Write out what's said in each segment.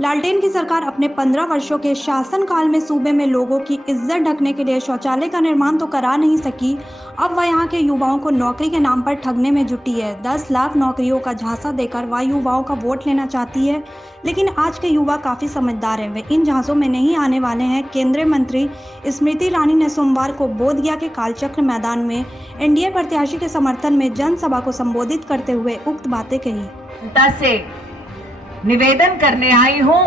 लालटेन की सरकार अपने 15 वर्षों के शासनकाल में सूबे में लोगों की इज्जत ढकने के लिए शौचालय का निर्माण तो करा नहीं सकी। अब वह यहाँ के युवाओं को नौकरी के नाम पर ठगने में जुटी है। 10 लाख नौकरियों का झांसा देकर वह युवाओं का वोट लेना चाहती है। लेकिन आज के युवा काफी समझदार हैं, वे इन झांसों में नहीं आने वाले हैं। केंद्रीय मंत्री स्मृति ईरानी ने सोमवार को बोधगया के कालचक्र मैदान में एनडीए प्रत्याशी के समर्थन में जनसभा को संबोधित करते हुए उक्त बातें कही। निवेदन करने आई हूं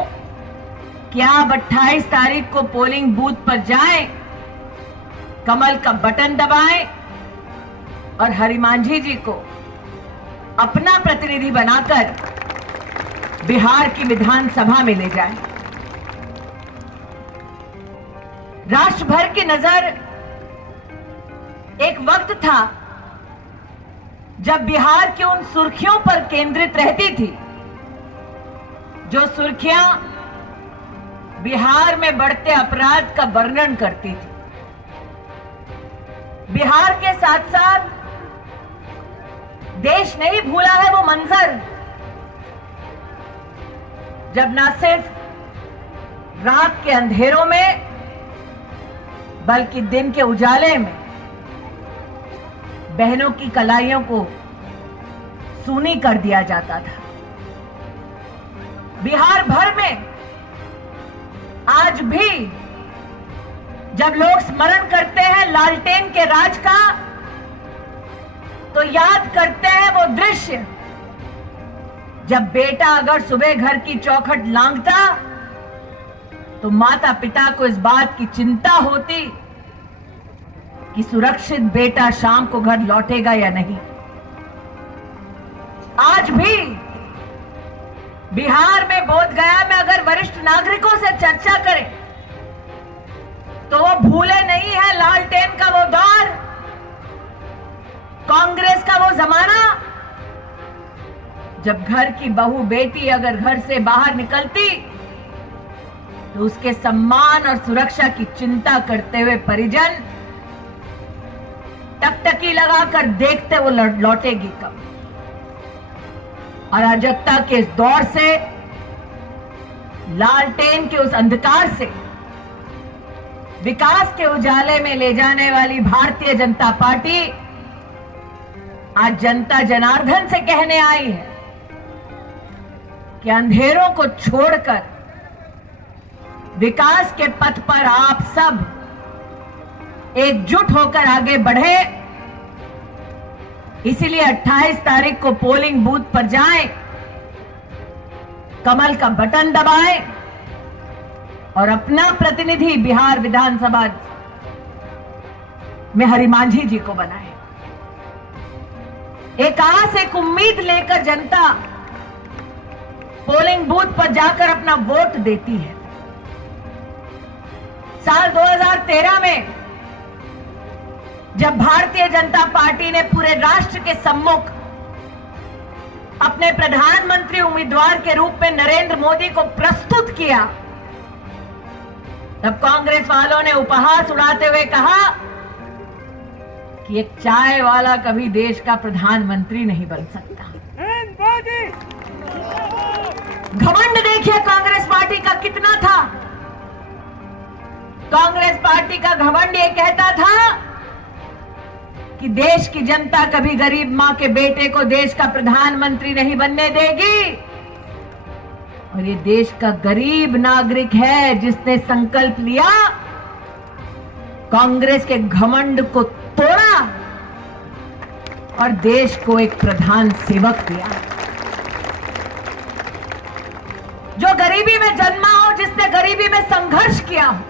कि आप 28 तारीख को पोलिंग बूथ पर जाएं, कमल का बटन दबाएं और हरिमांझी जी को अपना प्रतिनिधि बनाकर बिहार की विधानसभा में ले जाएं। राष्ट्र भर की नजर एक वक्त था जब बिहार की उन सुर्खियों पर केंद्रित रहती थी जो सुर्खियां बिहार में बढ़ते अपराध का वर्णन करती थी। बिहार के साथ साथ देश नहीं भूला है वो मंजर जब न सिर्फ रात के अंधेरों में बल्कि दिन के उजाले में बहनों की कलाइयों को सूनी कर दिया जाता था। बिहार भर में आज भी जब लोग स्मरण करते हैं लालटेन के राज का तो याद करते हैं वो दृश्य जब बेटा अगर सुबह घर की चौखट लांघता तो माता पिता को इस बात की चिंता होती कि सुरक्षित बेटा शाम को घर लौटेगा या नहीं। आज भी बिहार में बोधगया में अगर वरिष्ठ नागरिकों से चर्चा करें तो वो भूले नहीं है लालटेन का वो दौर, कांग्रेस का वो जमाना जब घर की बहू बेटी अगर घर से बाहर निकलती तो उसके सम्मान और सुरक्षा की चिंता करते हुए परिजन टकटकी लगाकर देखते वो लौटेगी कब। अराजकता के इस दौर से, लालटेन के उस अंधकार से विकास के उजाले में ले जाने वाली भारतीय जनता पार्टी आज जनता जनार्दन से कहने आई है कि अंधेरों को छोड़कर विकास के पथ पर आप सब एकजुट होकर आगे बढ़े। इसीलिए 28 तारीख को पोलिंग बूथ पर जाएं, कमल का बटन दबाएं और अपना प्रतिनिधि बिहार विधानसभा में हरिमांझी जी को बनाएं। एक आस, एक उम्मीद लेकर जनता पोलिंग बूथ पर जाकर अपना वोट देती है। साल 2013 में जब भारतीय जनता पार्टी ने पूरे राष्ट्र के सम्मुख अपने प्रधानमंत्री उम्मीदवार के रूप में नरेंद्र मोदी को प्रस्तुत किया, तब कांग्रेस वालों ने उपहास उड़ाते हुए कहा कि एक चाय वाला कभी देश का प्रधानमंत्री नहीं बन सकता। घमंड देखिए कांग्रेस पार्टी का कितना था। कांग्रेस पार्टी का घमंड ये कहता था कि देश की जनता कभी गरीब मां के बेटे को देश का प्रधानमंत्री नहीं बनने देगी, और ये देश का गरीब नागरिक है जिसने संकल्प लिया, कांग्रेस के घमंड को तोड़ा और देश को एक प्रधान सेवक दिया। जो गरीबी में जन्मा हो, जिसने गरीबी में संघर्ष किया हो,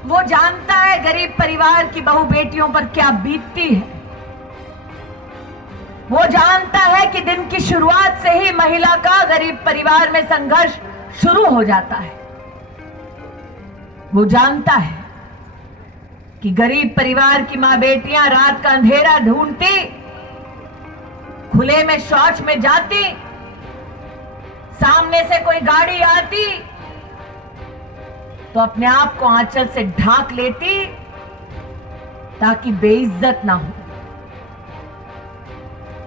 वो जानता है गरीब परिवार की बहू बेटियों पर क्या बीतती है। वो जानता है कि दिन की शुरुआत से ही महिला का गरीब परिवार में संघर्ष शुरू हो जाता है। वो जानता है कि गरीब परिवार की मां बेटियां रात का अंधेरा ढूंढती, खुले में शौच में जाती, सामने से कोई गाड़ी आती तो अपने आप को आंचल से ढांक लेती ताकि बेइज्जत ना हो।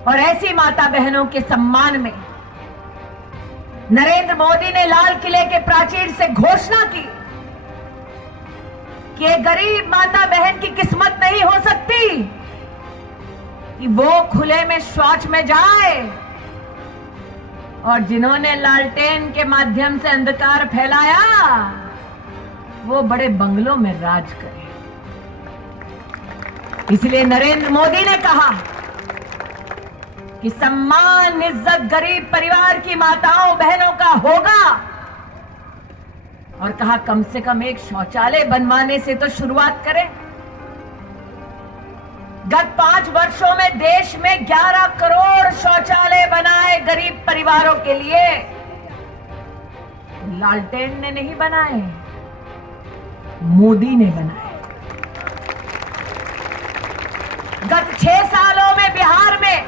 और ऐसी माता बहनों के सम्मान में नरेंद्र मोदी ने लाल किले के प्राचीर से घोषणा की कि एक गरीब माता बहन की किस्मत नहीं हो सकती कि वो खुले में शौच में जाए, और जिन्होंने लालटेन के माध्यम से अंधकार फैलाया वो बड़े बंगलों में राज करे। इसलिए नरेंद्र मोदी ने कहा कि सम्मान इज्जत गरीब परिवार की माताओं बहनों का होगा, और कहा कम से कम एक शौचालय बनवाने से तो शुरुआत करें। गत 5 वर्षों में देश में 11 करोड़ शौचालय बनाए गरीब परिवारों के लिए। लालटेन ने नहीं बनाए, मोदी ने बनाए। गत 6 सालों में बिहार में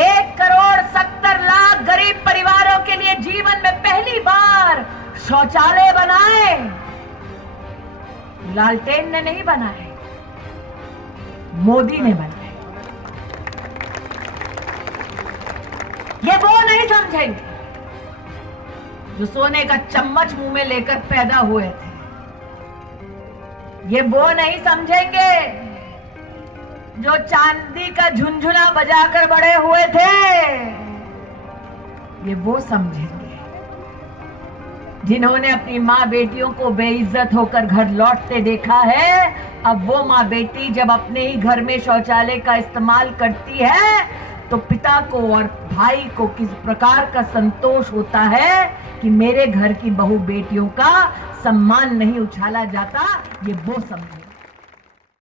1,70,00,000 गरीब परिवारों के लिए जीवन में पहली बार शौचालय बनाए। लालटेन ने नहीं बनाए, मोदी ने बनाए। ये वो नहीं समझेंगे जो सोने का चम्मच मुंह में लेकर पैदा हुए थे। ये वो नहीं समझेंगे जो चांदी का झुनझुना बजाकर बड़े हुए थे। ये वो समझेंगे जिन्होंने अपनी माँ बेटियों को बेइज्जत होकर घर लौटते देखा है। अब वो माँ बेटी जब अपने ही घर में शौचालय का इस्तेमाल करती है तो पिता को और भाई को किस प्रकार का संतोष होता है कि मेरे घर की बहू बेटियों का सम्मान नहीं उछाला जाता। ये वो समझ